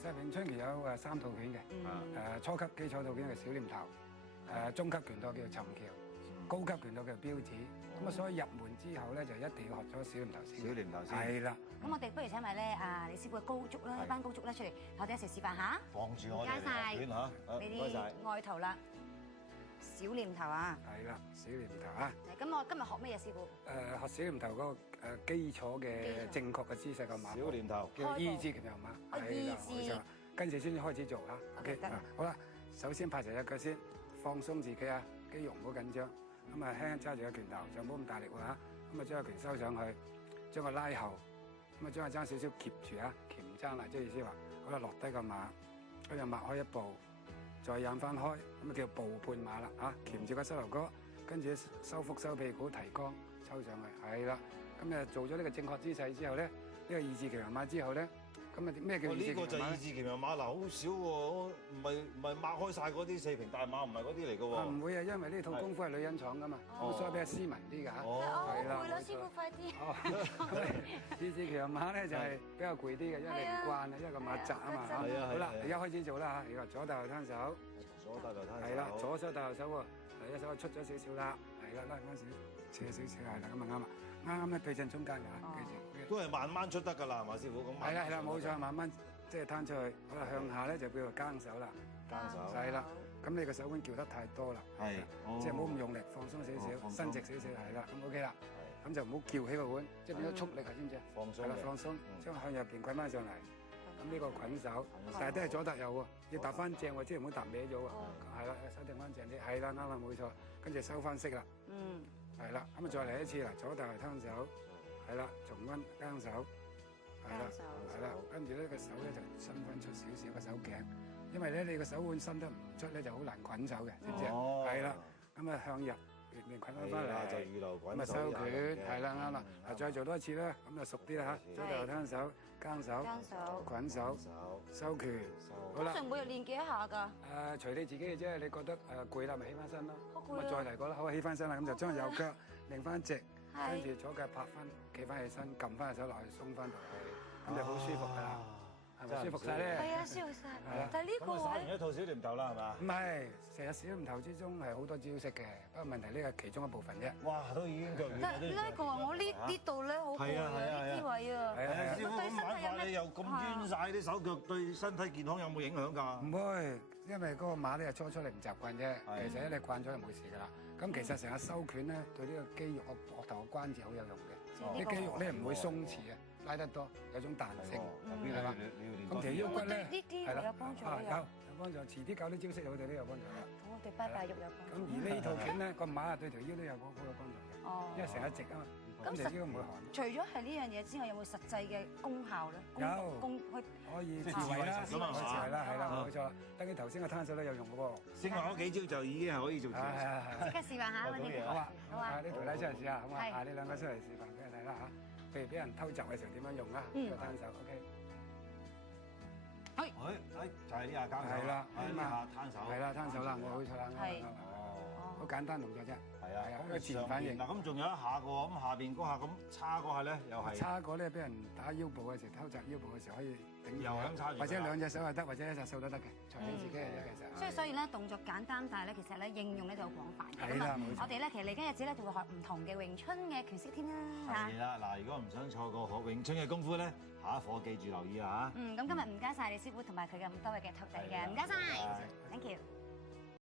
其實詠春拳有3套拳嘅，初級基礎套拳係小念頭，中級拳套叫做尋橋，高級拳套叫做標指。咁啊，所以入門之後咧就一定要學咗小念頭先。小念頭先。係啦。咁我哋不如請埋咧李師傅嘅高足啦，一班高足咧出嚟，我哋一齊示範下。放住我哋學拳嚇，唔該晒。外頭啦，小念頭啊。係啦，小念頭啊。咁我今日學乜嘢，師傅？學小念頭嗰個基礎嘅正確嘅姿勢個馬。小念頭叫二字拳頭馬。係啦，冇錯。跟住先至開始做嚇。OK，好啦，首先拍齊隻腳先，放鬆自己啊，肌肉唔好緊張。咁啊，輕輕揸住個拳頭，就唔好咁大力喎嚇。咁啊，將個拳收上去，將佢拉後，咁啊，將佢爭少少夾住啊，鉗唔爭啦，即係意思話，好啦，落低個馬，跟住擘開一步，再引翻開，咁啊叫步半馬啦嚇，鉗住個膝頭哥，跟住收腹收屁股提肛，抽上去，係啦。咁啊，做咗呢個正確姿勢之後咧，呢個二字拳頭馬之後咧。咁啊，咩叫二字拳頭馬？呢個就二字拳頭馬嗱，好少喎，唔係擘開晒嗰啲四平大馬，唔係嗰啲嚟嘅喎。唔會啊，因為呢套功夫係女人廠噶嘛，所以比較斯文啲㗎嚇。係啦，會啦，師傅快啲。二字拳頭馬咧就係比較攰啲嘅，因為你唔慣啊，因為個馬窄啊嘛嚇。係啊，好啦，而家開始做啦嚇，而家左大後攤手。左大後攤手。係啦，左手大後手喎，一手出咗少少啦，係啦，拉翻少，斜少少係啦，咁啊啱啦。啱咧對正中間㗎，記住。都係慢慢出得㗎啦，係嘛師傅？咁係啦係啦，冇錯，慢慢即係攤出去。好啦，向下咧就叫做耕手啦。耕手係啦。咁你個手腕翹得太多啦，係，即係唔好咁用力，放鬆少少，伸直少少，係啦，咁 OK 啦。咁就唔好翹起個腕，即係變咗蓄力啊，知唔知啊？放鬆。係啦，放鬆，將向入邊滾翻上嚟。咁呢個滾手，但係都係左搭右喎，要搭翻正喎，即係唔好搭歪咗喎。係啦，手定翻正啲，係啦，啱啦，冇錯。跟住收翻息啦。嗯。係啦，咁啊再嚟一次啦，左大後攤手，係啦，重溫耕手，係啦，係啦，跟住咧個手咧就伸翻出少少個手頸，因為咧你個手腕伸得唔出咧就好難滾手嘅，知唔知啊？係啦，咁啊向入面面滾翻嚟，就預留滾手，咁啊收拳，係啦啱啦，啊再做多一次啦，咁就熟啲啦嚇，左大後攤手，耕手，滾手，收拳，好啦。通常每日練幾下㗎？隨你自己嘅啫，你覺得攰啦咪起翻身咯。咁啊，再嚟過啦，好起翻身啦，咁就將右腳擰翻直，跟住左腳拍翻，企翻起身，撳翻隻手落去，鬆翻落去，咁就好舒服㗎啦，係咪舒服晒咧？係啊，舒服晒。但係呢個耍完一套小念頭啦，係嘛？唔係，成日小念頭之中係好多招式嘅，不過問題呢個其中一部分啫。哇，都已經腳軟啦。呢個我呢度咧好攰啊，呢啲位啊。係啊，師傅咁玩法你又咁冤晒啲手腳，對身體健康有冇影響㗎？唔會。因為嗰個馬咧初初你唔習慣啫，其實咧你慣咗就冇事㗎啦。咁其實成日收拳咧，對呢個肌肉個膊頭個關節好有用嘅。啲肌肉咧唔會鬆弛啊，拉得多有種彈性，係嘛？咁條腰骨咧係啦，有幫助有幫助。遲啲教啲招式對呢有幫助啦。同我哋拜拜肉有幫助。咁而呢套拳咧個馬啊對條腰都有好有幫助嘅，因為成日直啊嘛。咁條腰唔會寒。除咗係呢樣嘢之外，有冇實際嘅功效咧？有可以自衞啦，自衞啦，係啦，冇錯。等於頭先個攤手都有用嘅喎。先學咗幾招就已經係可以做。係係係。即刻示範下啦，呢個。好啊，好啊。呢條仔出嚟試下，好嘛？係。你兩個出嚟示範俾人睇啦嚇。譬如俾人偷襲嘅時候點樣用啊？呢個攤手 ，OK。就係呢下交手。係啦，呢下攤手。係啦，攤手啦，冇錯啦。係。好簡單動作啫，係啊，咁個自然反應。嗱，咁仲有一下嘅喎，咁下邊嗰下咁叉嗰下咧，又係叉嗰咧，俾人打腰部嘅時候，偷襲腰部嘅時候可以頂。又咁叉住。或者兩隻手係得，或者一隻手都得嘅，隨你自己嘅啫，其實。所以咧動作簡單，但係咧其實咧應用咧就好廣泛嘅。係啦，冇錯。我哋咧其實嚟緊日子咧就會學唔同嘅詠春嘅拳式添啦。係啦，嗱，如果唔想錯過學詠春嘅功夫咧，下一課記住留意啊嚇。咁今日唔該晒李師傅同埋佢咁多位嘅徒弟嘅，唔該晒。